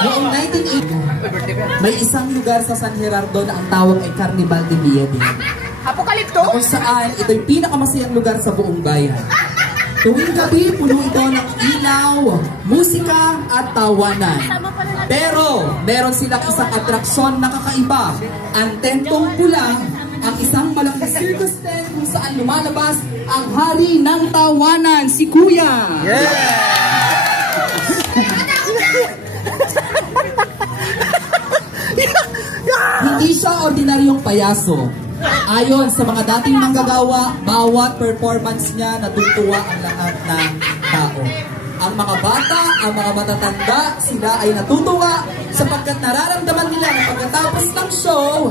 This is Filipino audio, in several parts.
Noong 1980, may isang lugar sa San Gerardo na ang tawag ay Carnival de Villadig. Apokalipto? Kung saan ito'y pinakamasayang lugar sa buong bayan. Tuwing gabi, puno ito ng ilaw, musika at tawanan. Pero meron silang isang atraksyon na kakaiba. Ang tentong pula, ang isang malaking circus tent kung saan lumalabas ang hari ng tawanan, si Kuya. Hindi siya ordinaryong payaso. Ayon sa mga dating manggagawa, bawat performance niya natutuwa ang lahat ng tao. Ang mga bata, ang mga matatanda, sila ay natutuwa sapagkat nararamdaman nila na pagkatapos ng show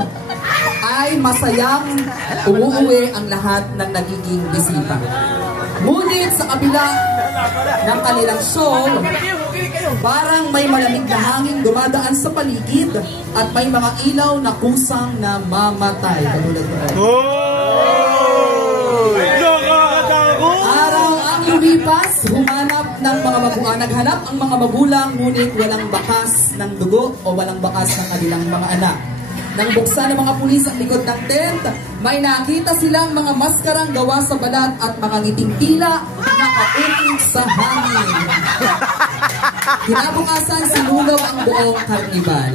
ay masayang umuuwi ang lahat ng nagiging bisita. Ngunit sa kabila ng kanilang show, parang may malamig na hangin dumadaan sa paligid at may mga ilaw na kusang namamatay. Katulad mo. Araw ang lumipas, naghanap ang mga magulang ngunit walang bakas ng dugo o walang bakas ng kanilang mga anak. Nang buksan ng mga pulis ang likod ng tent, may nakita silang mga maskarang gawa sa balat at mga ngiting tila na kauting sa hangin. Kinabukasan, sinugaw ang buong karnival.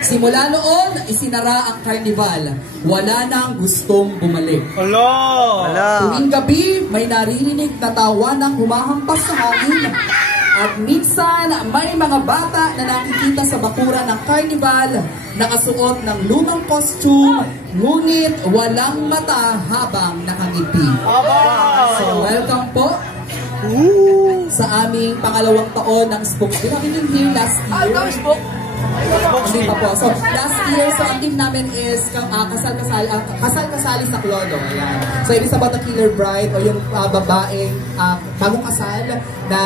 Simula noon, isinara ang karnival. Wala nang gustong bumalik. Tuwing gabi, may naririnig na tawa ng humahampas sa hangin. At minsan, may mga bata na nakikita sa bakuran ng karnival, nakasuot ng lumang costume, ngunit walang mata habang nakangiti. So, welcome po sa aming pangalawang taon ng Spook. Di namin yung here last year. Hindi pa po. So, last year, so ang team namin is kasal-kasali sa Clodo. Ayan. So, it is about the killer bride o yung babaeng bagong kasal na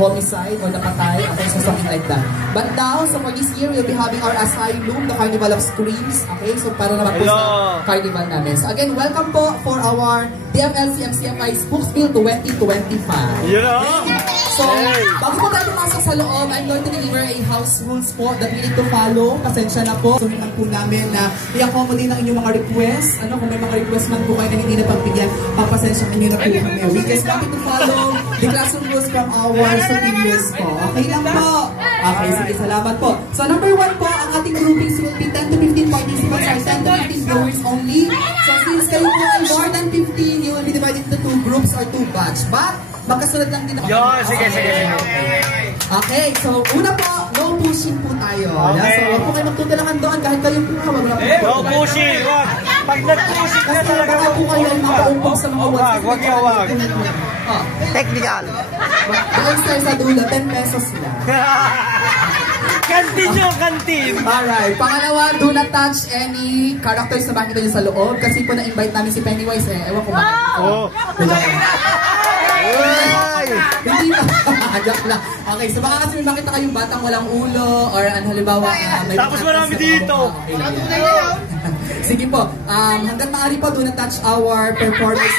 homicide o napatay. Okay, so something like that. But now, so for this year, we'll be having our Asylum, the Carnival of Screams. Okay, so para naman po sa carnival namin. So again, welcome po for our DMLC MCFI Spooksville 2025. So, bago po tayo pumasok sa loob, I'm going to deliver a house rules po that we need to follow. Pasensya na po. Sunod po namin na i-accommodate ang inyong mga requests. Kung may mga request man po kayo na hindi na pagbigyan, pagpasensya kanyo na po kami. We just want to follow the classroom rules from our superiors po. Okay lang po? Okay, sige, salamat po. So, number 1 po, ang ating groupings will be 10 to 15 participants or 10 to 15 viewers only. So, since kayo po ay more than 15, you will be divided into 2 groups or 2 batch. But, magkasunod lang din ako. Sige. Okay, so una po, no pushing po tayo. So, huwag po kayo magtutulakan doon kahit kayo po wag na po. No pushing, wag. Pag nag-pushing na talaga, baka po kayo ay mapaumpong sa mga wag. Technical. Doon sir sa dulo, 10 pesos lang. Kantin nyo, kantin. Alright, pangalawa, do not touch any characters na makita nyo sa loob. Kasi po na-invite namin si Pennywise Ewan ko bakit. Hindi ba? Joke lang. Okay, so baka kasi may makita kayong batang walang ulo or halimbawa may tapos marami dito. Sige po, hanggang maaari po, do not touch our performers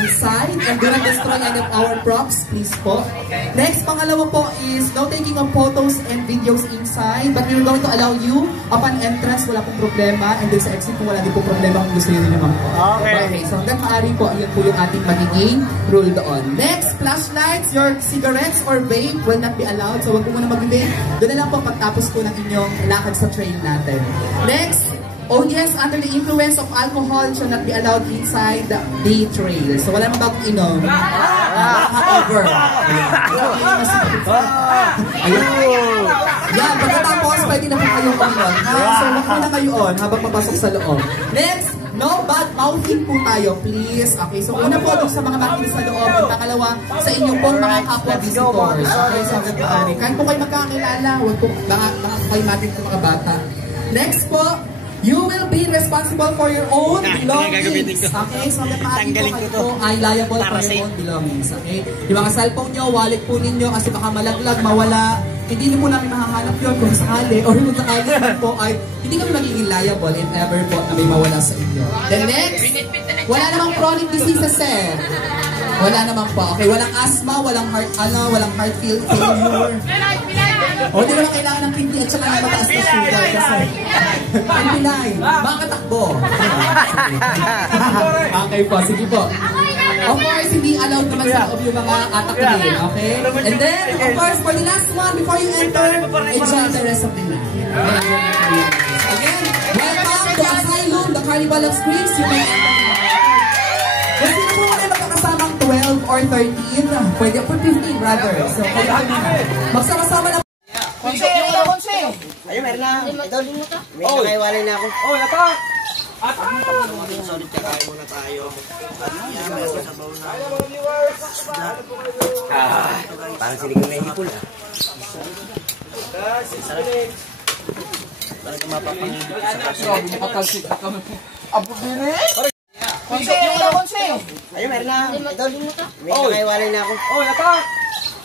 inside and do not destroy any of our props, please po. Next, pangalawa po is no taking of photos and videos inside, but we're going to allow you upon entrance, wala pong problema, and then sa exit po wala din po problema kung gusto nyo naman po. Okay, so hanggang maaari po, yun po yung ating magiging rule doon. Next, flashlights, your cigarettes or vape will not be allowed, so wag po muna mag-vape. Doon na lang po pagtapos po ng inyong lakad sa train natin. Next, audience under the influence of alcohol should not be allowed inside the trail. So wala naman bagong inom. Over. Ayun. Yan, pagkatapos pwede na po kayong uminom. So wag muna kayo on habang papasok sa loob. Next, no bad mouthing po tayo, please. Okay, so una po sa mga makinig sa loob. At pangalawa, sa inyong pong mga kapwa visitors. Okay, so hanggang maaari. Kahit po kayo magkakilala, huwag po kayo matin sa mga bata. Next po, you will be responsible for your own belongings. Okay, so hanggang maaari po ay liable for your own belongings. Okay, yung mga cellphone nyo, wallet po ninyo, kasi baka malaglag, mawala. Hindi niyo po namin mahahanap yun kung sakali or kung sakali po ay hindi kami magiging liable if ever po na may mawala sa inyo. Then next, wala namang chronic diseases eh. Wala naman po. Okay, walang asthma, walang heart failure. O, di naman kailangan ng pinti at saka ng mataas na sugar. Kasi, pintilay, mga katakbo. Okay po, sige po. Of course, hindi allowed naman sa loob yung mga atakilin, okay? And then, of course, for the last one, before you enter, enjoy the rest of the night. Again, welcome to Asylum, the Carnival of Screams. You may enter. Kung sino po muna magkakasamang 12 or 13, pwede po 15 rather. So, kayo po na. Magsama-sama na. Konse! Ayun, meron na. Ito, may nakaiwalay na ako. Oh, nata! Sorry, tsakain muna tayo. At yan, meron sa baon na. Parang sinigang na hipol ah. Parang mapapangin. Makatalsik na kami. Apo din eh! Konse! Ayun, meron na. Ito, may nakaiwalay na ako. Oh, nata!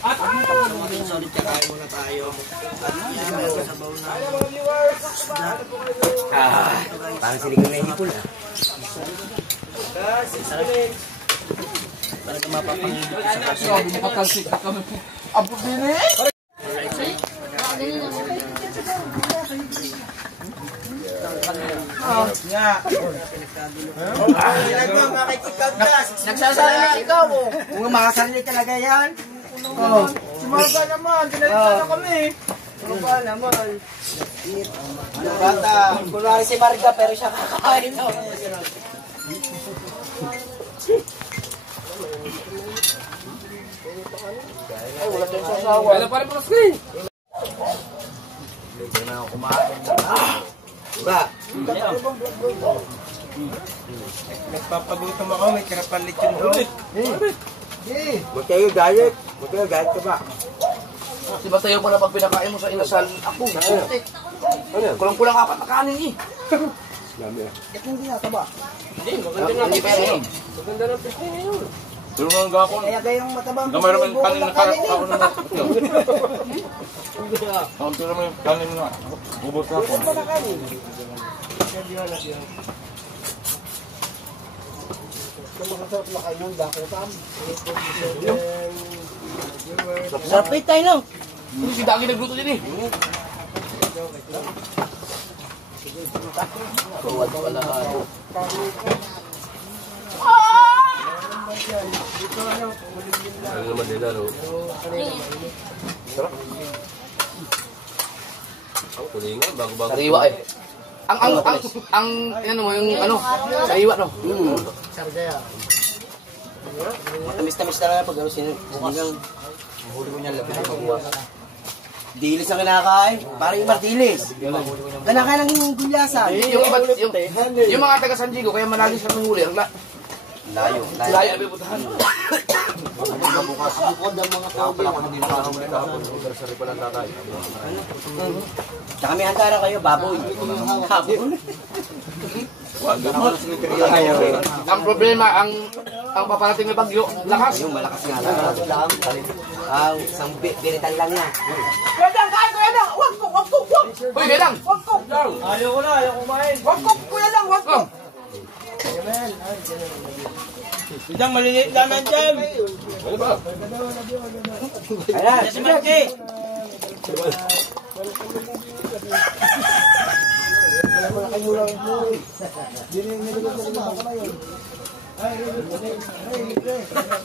Sorry, tsakain muna tayo. At yan, meron sa baon na. Parang sinigang na hipol ah. Parang mapapangin. Makatalsik na kami. Apo din eh! Nagsasali na ikaw oh. Kung makasali talaga yan. Oh. Sumaga naman, dinalita na kami. Sumaga naman. Bata. Kunwari si Marga pero siya kakain. Ay, wala tayong sasawa. Wala pa rin po na screen. Hindi na ako kumain. Ba? Nagpapagutom ako, may karapalit yung doon. Huwag kayo diet. Huwag kayo diet ka ba? Di ba tayo pala pag pinakain mo sa inasal ako? Kulang-kulang apat na kanin eh. Ito hindi nata ba? Hindi, maganda nga. Hindi pa yan. Maganda ng pisngi ngayon. Tulungan ka ako. Kaya kayong matabang. Gamay naman kanin na karap ako na natin. Kaunti naman yung kanin na. Ubot na ako. Sarap tayo no? Hindi si Dagi nagluto din eh. Kawad pala. Ano naman nila no? Sarap. Ang kulingan, bago-bago. Sariwa eh. Ano mo yung ano? Sariwa no? Matamis-tamis talaga pag sinigang. Mahuli ko niya lapit ng pagbuwas. Dilis ang kinakain. Parang yung martilis. Kinakain ng gulyasan. Yung mga taga San Diego, kaya malalim sa mga huli. Ang Layo. layo na piputahan. Bukas. Bukod ang mga tao pala kung hindi nakahuli kahapon. Tsaka may handa kayo, baboy. Baboy. Ang problema, ang paparating na bagyo, lakas. Yung malakas nga lang. Ang isang biritan lang yan. Kuya Dang! Wag ko! Uy, Kuya Dang! Wag ko! Ayaw ko na, ayaw kumain. Wag ko, Kuya Dang! Wag ko! Bidang maliliit lang nandiyan. Ano ba? Ayan, Si Marky.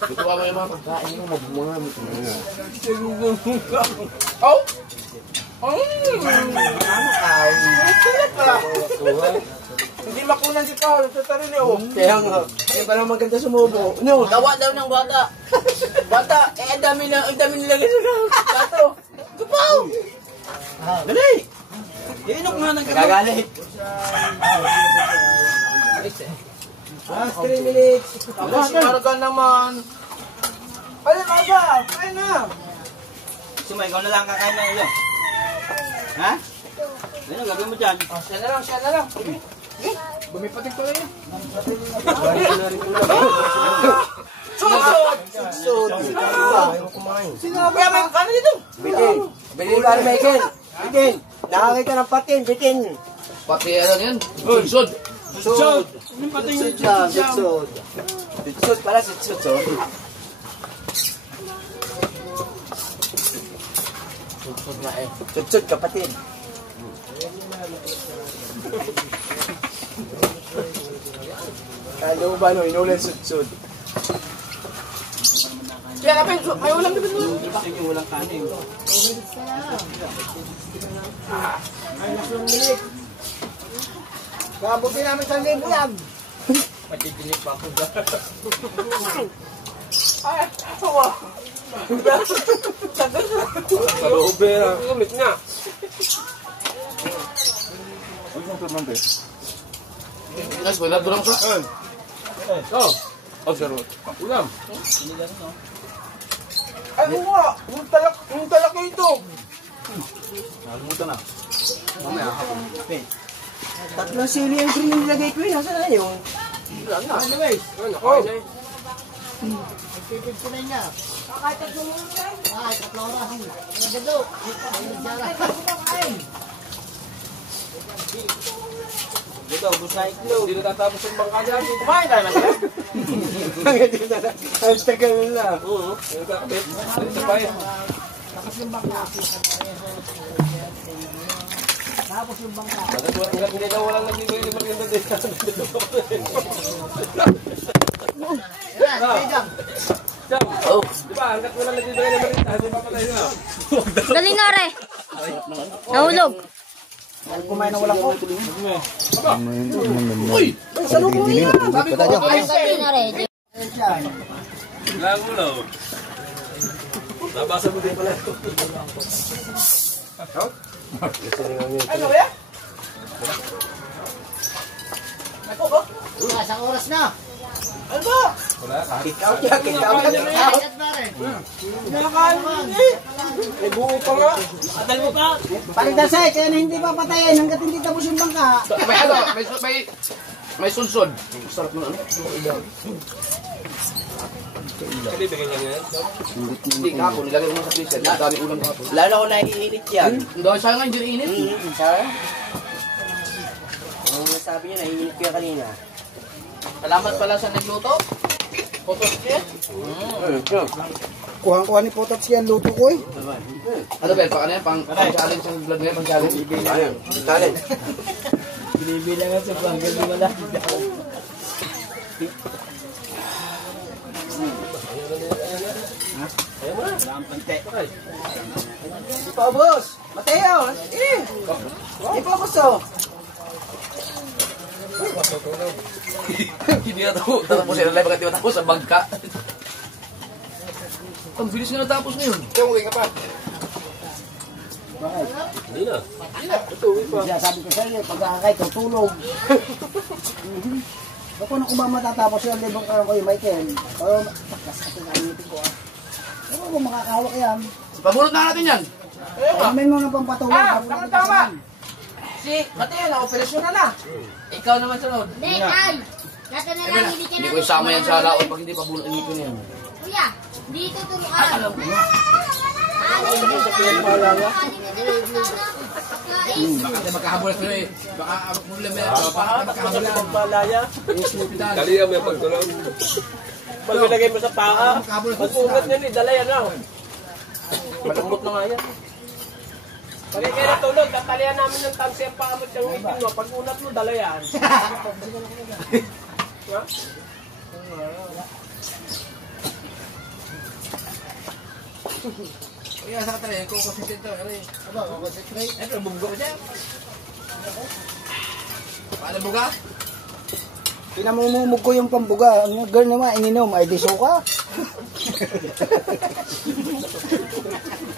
Ito ba yung mga pagkain mo? Mabunga. Oh! Hindi makunan si Paul, tatarin niyo. kaya nga. Kaya pala maganda sumubo. No, Tawa daw ng bata. Bata, ang dami nilagay sa plato. Tupaw! dali! Iinom nga ng Gagalit. Last 3 minutes. Si Marga naman. Ay, Marga! Kain na! Sumay, ikaw na lang kakain na yun. Ha? Ano gagawin mo dyan? Siya na lang. Bumipating ko lang yun. Sudsud. Sinabi may kanin dito! Bitin. Bitin ka rin, Michael. Bitin. Nakakita ng patin. Bitin. Pati ano yan? Sudsud. Sudsud. Anong pati yung Sudsud. Sudsud pala. Sudsud. Sudsud nga eh. Sudsud, kapatid. Kaya mo ba, no? Inulan sudsud. Kaya kapin, may ulam din doon. Bakit yung walang kanin? Ay, nasungilik. Kabuti namin sa libo yan. Matidinig pa ako dyan. Ay, awa. Kalube na. Ulit nga. Guys, wala doon sa. Oh. Oh, sir. Ulam. Ay, nga. Yung talak ito. Nakalimutan na. Mamaya hapon. Tatlong sili yung green nilagay ko yun. Nasaan na yun? Wala na. Anyways. Ano, nakain na eh. Pipid ko na niya. Kahit tatlong oras. Kahit tatlong oras. Nagado. Dito, ubus na iklog. Hindi natatapos yung bangka dyan. Kumain tayo na sila. Ang tagal na. Oo. Yung kakabit. Sa pahin. Tapos yung bangka. Hanggang hindi daw walang nagbibigay ng maganda din. Oh. Di ba? Hanggang walang nagbibigay ng maganda. Hindi pa patay na. Dali na, re. Nahulog. Kumain na walang ko. Uy! Sabi ko, Dali na, re. Lang mo na. Nabasa mo din pala. ano yan? Isang oras na. Ano ba? Wala. Kick-out yan, kick-out. Nakakain mo eh. May buo pa nga. Atal mo pa. Paligdasay, kaya na hindi papatayin hanggat hindi tapos yung bangka. May ano, may sunsod. Sarap ng ano. Hindi, bigyan lang yan. Hindi, kapon. Nilagay mo sa freezer. Ang dami ulam kapon. Lalo ko naiinit yan. Ang dami siya nga, hindi na init. Sarap? Ang nasabi niya, naiinit ko yan kanina. Salamat pala sa nagluto. Photos niya. Kuhang-kuha ni Potox yan, luto ko eh. Ano ba, pang ano yan? Pang-challenge yung vlog na yan, pang-challenge. Ayun, talent. Binibilangan sa banggal mo lang. Ayaw mo na. Lampante. Di pa ubos. Mateo, di pa ubos oh. Hindi na tapos. Tapos sila lang bakit di matapos sa bangka. Ang bilis nga natapos ngayon. Kaya mo ka pa. Hindi na. Tutuwi pa. Sabi ko sa iyo, pagkakakay, tutulog. Bako na kung ba matatapos yung libang karoon ko yung Michael. O, takas kasi naiitin ko ah. Ano kung makakahawak yan? Pabunot na natin yan. Alamin mo na pang patulog. Tama. Si Mateo, na-operasyon na na. Ikaw naman sunod. Hindi, ay. Data na lang, hindi ka Hindi na ko isama yan sa laot pag hindi pabunot ng yan. Kuya, dito turuan. Baka magkahabol pero eh. Baka problem yan. Baka magkahabol yan. Malaya. Kaliya mo yung pagtulog. Pag ilagay mo sa paa, mag-ugat nyo ni, dala yan ah. Malambot na nga yan. Pag kayo natulog, tatalian namin ng tansi ang paa mo at yung ngipin mo. Pag unat mo, dala yan. Kaya sa katali, kung concentrate ito. Ano, concentrate? Ito, bumgo ko dyan. Paano buga? Pinamumumog ko yung pambuga. Ang girl naman, ininom, ay diso ka.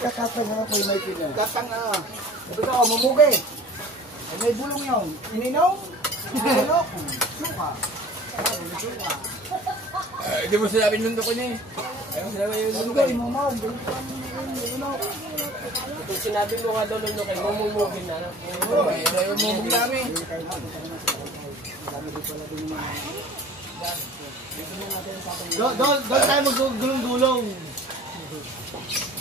Kakatang na ako yung Michael yan. Kakatang na. Sabi ko, mamugay. Ay may bulong yun. Ininom? Bulok. Suka. Suka. Hindi mo sinabi nundo ko niya eh. Ayaw sinabi yung Bulugay mo mo. Kung sinabi mo nga daw nundo kayo, mumumugin na. Ayaw mo namin. Doon tayo magulong-gulong.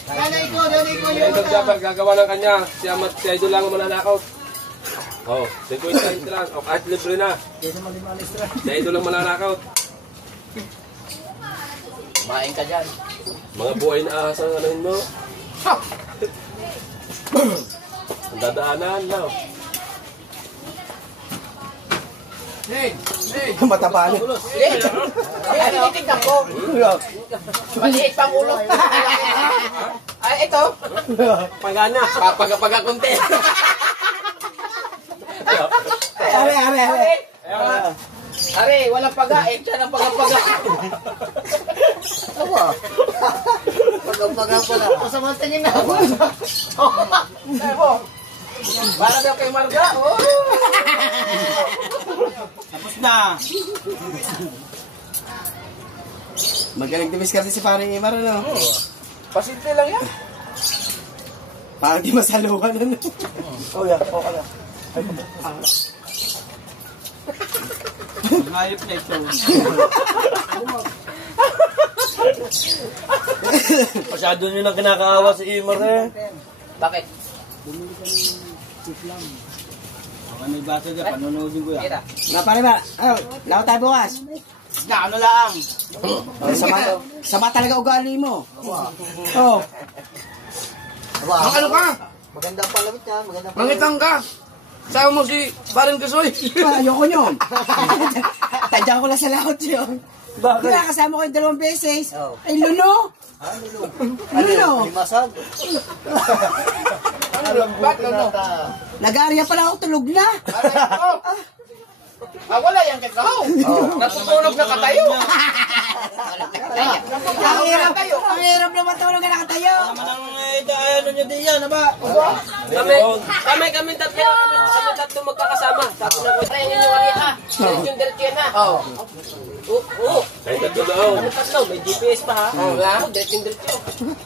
Nanay ko Si Idol Jabber, gagawa ng kanya. Si Idol lang ang mananakaw. Oh, 50 lang. O kahit libre na. Si Idol lang mananakaw. Kumain ka dyan. Mga buhay na ahas ang anuhin mo. Dadaanan na. Mataba na. Tinitignan ko. Maliit pang ulo. Ay, ito. Pagana. Pagkakunti. Are. Are, walang paga. Eh, siya ng paga-paga. Paga pala. Masama tingin na ako. Ay, mo. Para daw kay Marga. Oh. Tapos na. Magaling dumiskarte si paring Imar, ano? Pasimple lang yan. Parang di masaluhan, ano? Oh, yeah. Okay lang. Ngayop na ito. Masyado nyo lang kinakaawa si Imar eh. Bakit? Ano yung bata dyan? Panonoodin ko yan. Kita. Na, pare ba? Lawa tayo bukas. Na, ano lang? Sama talaga ugali mo. Oo. Ang ano ka? Magandang palawit ka. Mangitang ka. Sama mo si Baring Kasoy. Ayoko nyon. Tadyan ko lang sa laot yun. Bakit? Kasama ko yung 2 beses. Ay, Luno. Luno. Masag. Ba't ano? Nag-aarya pala ako, tulog na. Wala yan kay Kahaw. Natutulog na katayo. Ang hirap na matulog na nakatayo. Ano nyo din yan, ba? Kami tatlo magkakasama. Tapos na ko. Kaya yun yung wari ha. Yung diretso yan ha. Oo. Ay, tatlo daw. Ano tatlo? May GPS pa ha? Oo nga. Diretso.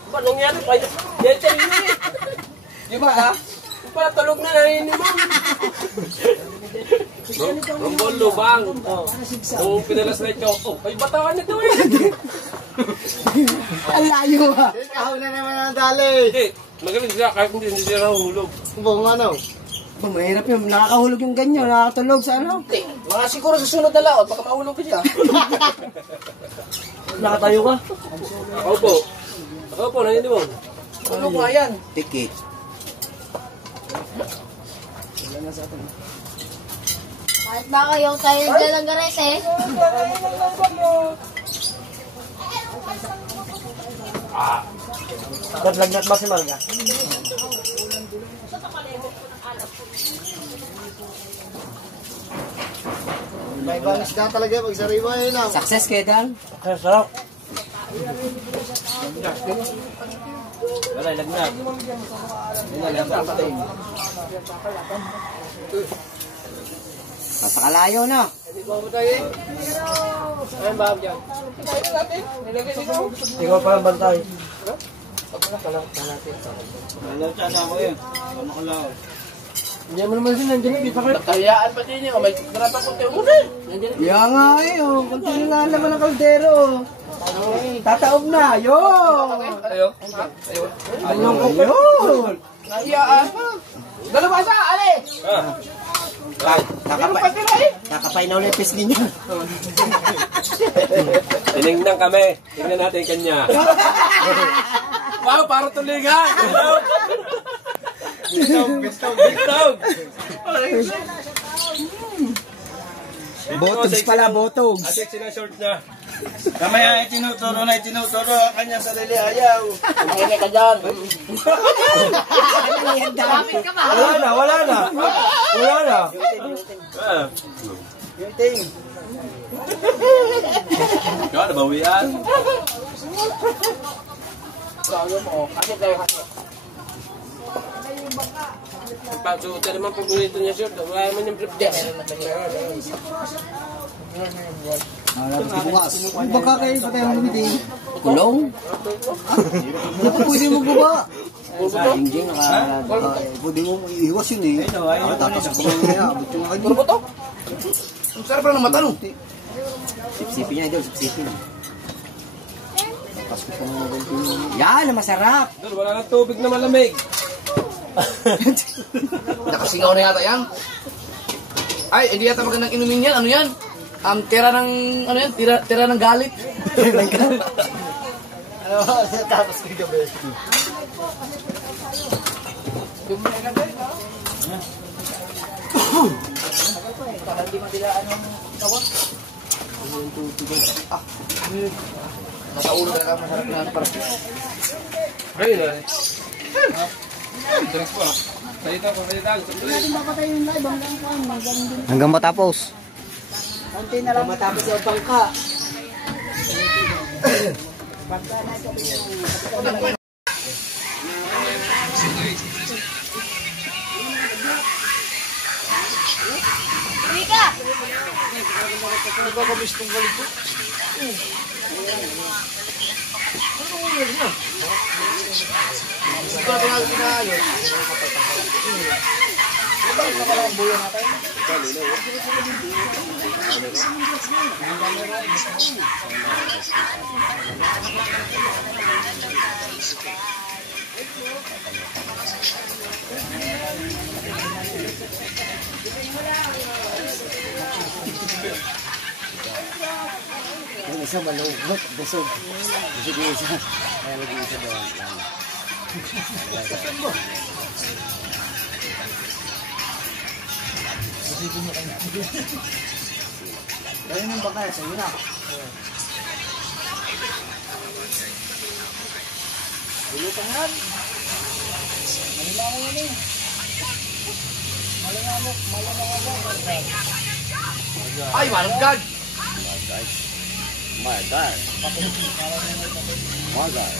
Paano nangyari? Diretso yun eh. Di ba ha? Para tulog na narinig mo. Rumbol, lubang. Kung pinalas na ito, ay batawan nito eh. Ang layo ha. Kahaw na naman ang dali. Hindi, magaling siya kahit hindi siya nahulog. Bung ano? Mahirap yun. Nakakahulog yung ganyan. Nakakatulog sa ano. Hindi. Mga siguro sa sunod na laot. Baka maulog ka siya. Nakatayo ka. Ako po, naninig mo. Ulog nga yan. Tikit. Kahit ba kayo tayo dyan ng garete? Ba't lagnat ba si Marga? May balis na talaga pag sariwa yun lang. Success kaya Dan? Sarap. Wala, lagnat. Napakalayo na. Ayun ba dyan? Ikaw pa ang bantay. Hindi mo naman sila nandiyan, hindi pa kayo. Nakayaan pa din yun. May narapang kunti umunin. Kaya nga eh, oh. Kunti nga naman ang kaldero. Tataob na, yun! Ayaw. Ayun ko yun! Nakayaan pa. Dalawa sa, ali! Kakapay na ulit pis ninyo. Tinignan kami. Tingnan natin kanya. Wow, para tulingan. Bitog. Botogs pala, botogs. Atik sinashort niya. Kamaya itinuturo ang kanyang sarili ayaw. Hindi ka dyan. Wala na. Yung ting. Kaya nabawian. Kasi tayo kasi. Pagsuot naman pag ganito niya short. Wala naman yung flip dress. Baka kayo sa tayo lumiting. Kulong? Pwede mo guba. Hindi, pwede mo iwas yun eh. Tapos kulong na yan. Abot yung akin. Puro buto? Ang sarap lang ng matanong. Sipsipin niya doon, sipsipin. Yan, masarap. Doon, wala nang tubig na malamig. Nakasingaw na yata yan. Ay, hindi yata magandang inumin yan. Ano yan? Tira ng, ano yan? Tira ng galit. Tapos may gabi. Yung Hindi madilaan ng tawag. Nasa ulo na lang, masarap na para. Ayun na. Drinks po. Salita po, salita. Hindi natin mapatay yung live hanggang Hanggang matapos. konti na lang. Matapos yung bangka. Rika! Nagkakabistong galit ko. Hindi ko na pinag-pinayos. Yung isa malungkot, busog. Busog yung isa. Kaya lagi isa doon. Gawin mo ba kaya sa'yo na? Bulutan yan. Malilangan yan eh. Ay, manong God! My God. My God. My God.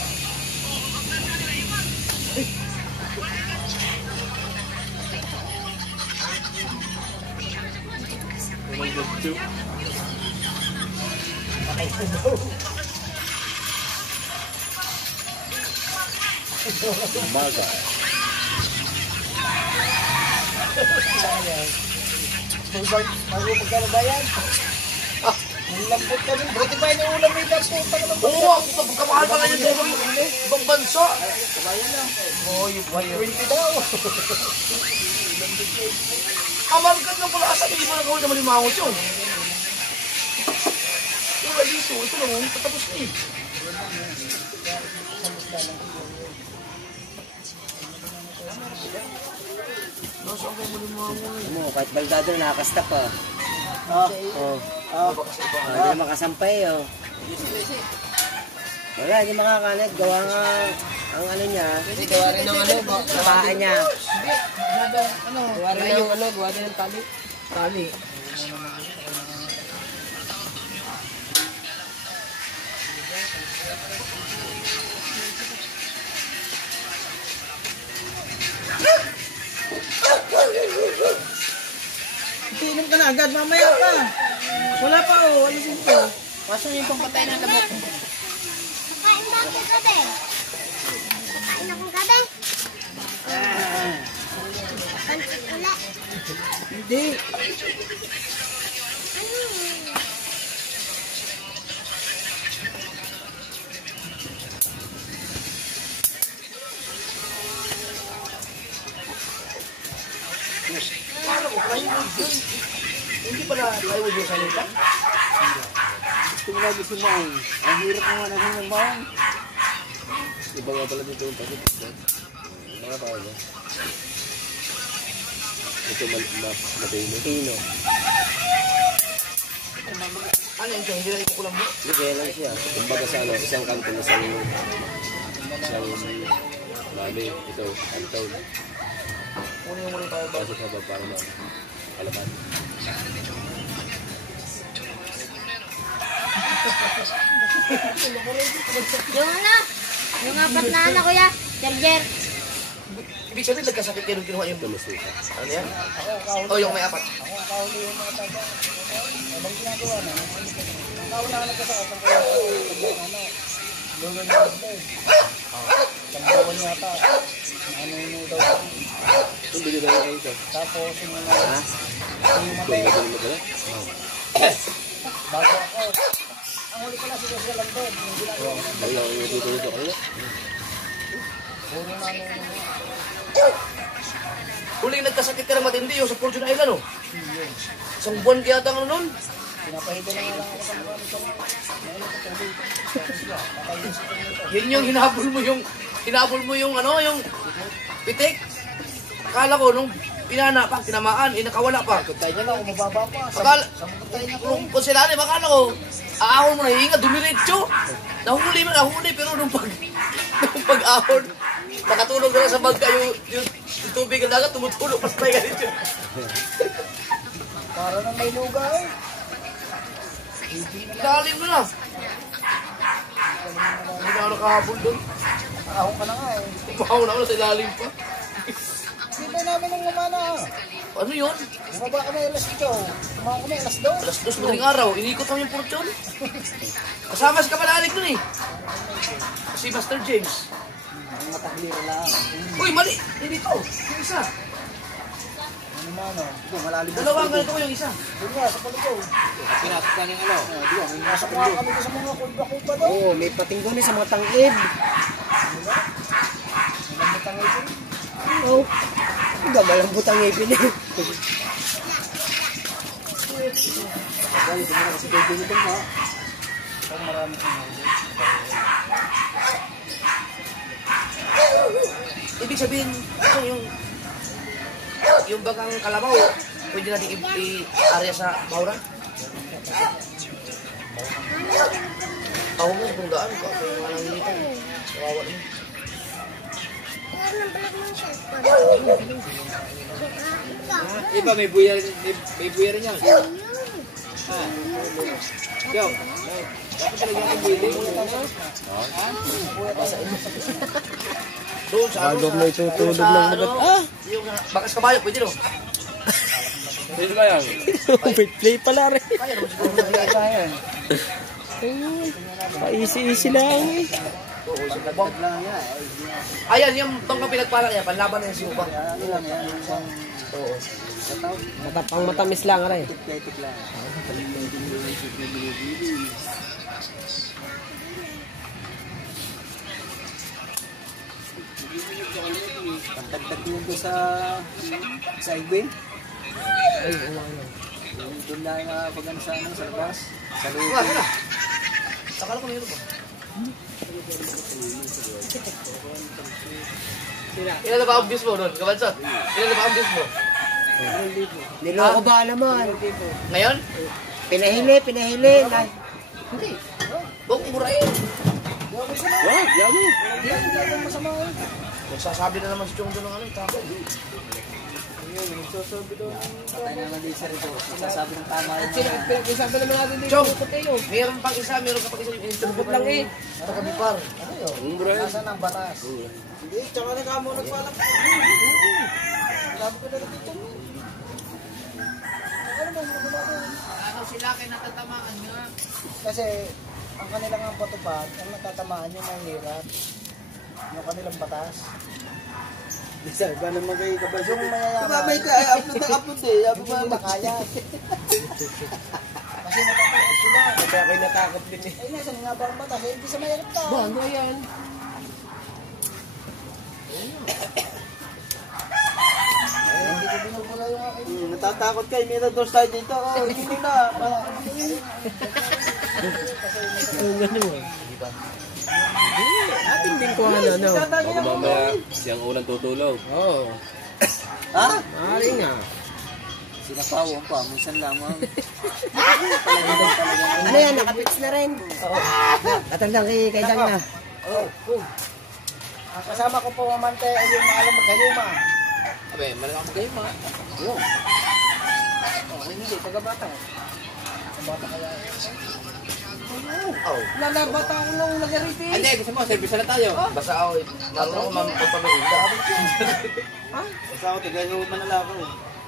Magkano ba yan? Ang lambot ka rin. Buti pa yung ulam nito. Oo, ang pagkamahal pa ngayon sa ibang bansa. $20 daw. Amerikan lang pala asa, hindi mo nagawin na malimangot yun. Yung ay dito, ito lang, tatapos na eh. Nasa ako malimangot. Ano, kahit baldado nakakastap ah. Hindi makasampay oh. Wala, hindi makakalat. Gawa nga ang ano niya. Gawa rin ng ano, kapaan niya. Gawa rin ng ano, gawa rin ng tali. Tali. Inom ka na agad, mamaya pa. Wala pa oh, alisin ko. Pasok yung pampatay ng lamok. Kain ba ako gabi? Kain ako gabi? Pansit ulit. Hindi. Hindi pala tayo yung salita? Gusto mo lagi sumaon. Ang hirap naman ang ng bawang. Iba nga pala dito yung pakit. Mga pa ano? Ito matino. Tino. Ano yun siya? Hindi na ikukulang mo? Hindi, kaya lang siya. Kumbaga sa ano, isang kanto na isang mali. Ito, antaw. Una yung muli tayo ba? Pasok ka ba para makalaman? Yung ano? Yung apat na anak ko ya, Charger. Ibig sabihin, nagkasakit kayo nung kinuha yung Tumusuka. ano yan? O, yung may apat. Hindi ko na yung ito. Tapos yung mga Kung nagawin mo pala? bago ako. Ang huli pala si Jose lang doon. Yung ginagawa ko. Wala ko yung tutulog sa kanila. Puro na nung Huling nagkasakit ka ng matindi yung sa Fortune Island, oh. Isang buwan kaya ang ano nun? pinapahido na nga lang ako sa mga nito. Yan yung hinabol mo yung ano, yung pitik. Akala ko nung pinana pa, tinamaan, nakawala pa. Tayo na lang, mababa pa. Akala, kung sila rin, akala ko, aahon mo na hihinga, dumiretso. Nahuli, pero nung pag-ahon, nakatulog na sa bangka yung tubig ng dagat, tumutulog, mas may ganito. Para na may luga eh. Ilalim mo na. Hindi na ako nakahabol doon. Ahon ka na nga eh. Umahon ako na sa ilalim pa. Sintay namin ng umana ah. Ano yun? Bumaba kami alas 8. Tumawag kami alas 2. Alas 2 madaling araw, inikot kami yung portyon. Kasama si kapanalig nun eh. Si Master James. Mataglira lang. Uy, mali! Hindi to. Yung isa. Ano mano? Ito, malalim. Dalawang ganito ko yung isa. Doon nga, sa paligod. Pinasok ka ng ano. Di ba, may nasa kami sa mga kulba-kulba doon. Oo, may pating doon eh, sa mga tangid. Malambot ang ngipin. Oo. Hindi, malambot ang ngipin eh. Kaya, ito na kasi kayo dito ha. Pag marami sa mga. Ibig sabihin, yung bagang kalabaw, pwede natin i-area sa Maura? Ako mo sa punggaan, kung ano yung walang nilito. Kawawa rin. Iba, may buya rin yan. Ha? Yo, dapat talaga yung buya rin. Doon sa ano? may tutulog ng magat. Yung bakas kabayo, pwede no? Pwede ba yan? Play pala rin. Kaya naman siguro na kaya. Pa-easy lang. Oo, sa labang. Ayan, yung bangka pinagpala niya, panlaban na yung siubang. Oo. Pang matamis lang rin. Pagdagdag mo doon sa Igwin. Ay, doon lang pag ano sa labas. Sa loob. Sakala ko na yun ba? Ilan na ba ang views mo doon? Kabansot? Ilan na ba ang views mo? Niloko ba naman? Ngayon? Pinahili. Hindi. Huwag murahin. Nagsasabi na naman si Chong doon ng ano, tama. Patay naman din siya rito. Sasabi ng tama. Pinag-isabi naman natin dito. Chong, meron pang isa pa isa yung interview lang eh. Sa Kabipar. Nasaan ang batas? Hindi, tsaka na kamo nagpalak. Sabi ko na dito. Ano sila kayo natatamaan nga? Kasi ang kanilang ang patupad, ang natatamaan yung mahirap. Yung kanilang batas. Bisa, ba naman kayo kapag yung mayayaman. May upload eh. Sabi ba makaya? Kasi natatakot sila. Kaya kayo natakot din eh. Ay, nasan nga ba ang batas? Eh, hindi sa mahirap ka. Ano yan? Hindi ko binubula yung akin. Natatakot kayo. May na-doors tayo dito. Dito na. Ating din ko ano. Baka mamaya siyang unang tutulog. Oo. Ha? Maaari nga. Sinapawang pa, minsan lamang. Ano yan, nakapix na rin? Oo. Katandang kay Dang na. Oo. Ang kasama ko po mamante ay yung maalam magkayuma. Abe, malaking kayo mga. Yun. Oh, hindi, taga-bata. Bata kaya. Lalabata ako nung nagariti. Hindi, gusto mo, service na tayo. Basta ako, marunong ko magpapamilya. Basta ako, tigay-road man na ako.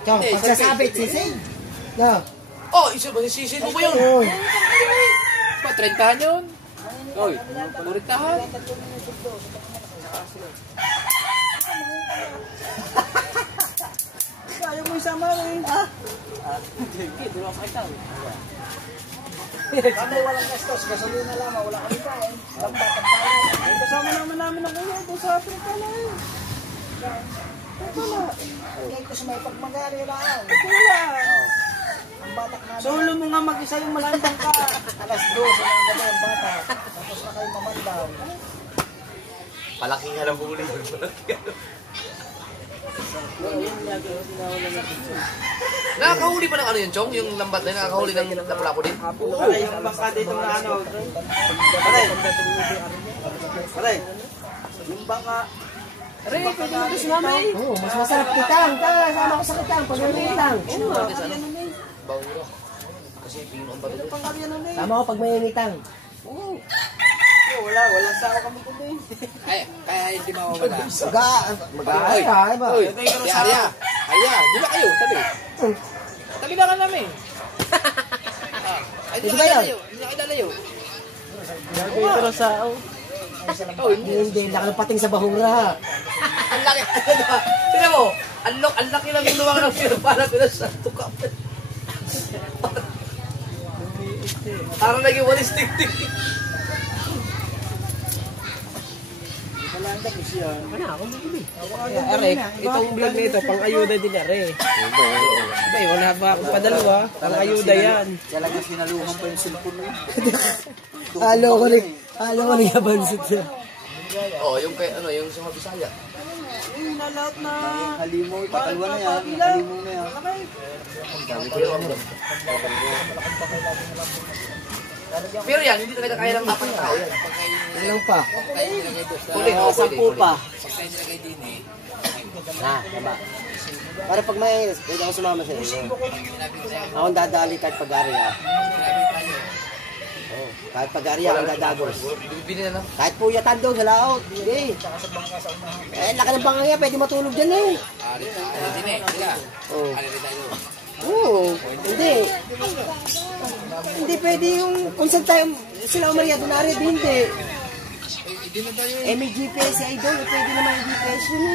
Chong, pagsasabit, sisig. No. Oh, isisid mo ba yun? Pa, 30 yun. Oy, 30. Ayaw mo isama rin. Hindi, doon ako kita. Kami walang gastos, gasolina lamang, wala kami kain. Lambat ang pala. Kasama naman namin ang ulo doon sa Afrika na eh. Wala. Kaya ito sa may pagmagari lang. Wala. Ang batak namin. Solo mo nga mag-isa yung malandang ka. Alas 2, ang gabi ang bata. Tapos na kayo mamandaw. Palaki nga lang huli. Nakakahuli pa ng ano yun, Chong? Yung lambat na yun, nakakahuli ng lapu-lapu din? Oo, yung bangka dito na ano. Aray, yung bangka. Aray, pwede mo ito sumama eh. Oo, mas masarap kitang. Sama ko sa kitang. Pag may kitang. Bawuro. Kasi pinuon pa dito. Sama ko pag may kitang. Wala sa ako kami kundi. Kaya hindi mawawala. Mag-aaya ba? Arya, dila kayo, tabi. Tabi na ka namin. Ay, Ito ba yun? Hindi na kayo lalayo. Pero sa... Hindi, laki ng pating sa bahura. Ang laki. Tignan mo, ang laki lang yung luwang ng sila para pinasantok ka. Parang naging walis tik-tik. Eric, itong vlog na ito, pang-ayuda din Eric. Hindi, wala pa akong padalawa. Pang-ayuda yan. Talaga sinaluhan pa yung cellphone mo. Halo ko ni Abansit siya. Oh, yung kay ano, yung sa Bisaya. Halimaw, patalwa na yan. Halimaw na yan. Dami ko yung pero yan, hindi talaga kaya ng 4 na tao yan. Ilang pa? Pwede, 10 pa. Tama. Para pag may, pwede ako sumama sa inyo. Akong dadali kahit pag-ari ha. Oh, kahit pag-ari akong dadagos. Bibili na lang. Kahit puyatan doon sa laot. Hindi. Laki ng bangaya, pwede matulog dyan eh. Oh. Oo, hindi. Hindi pwede yung kung saan tayo sila Maria Donario, hindi. May GPS si Idol, pwede naman yung GPS yun eh.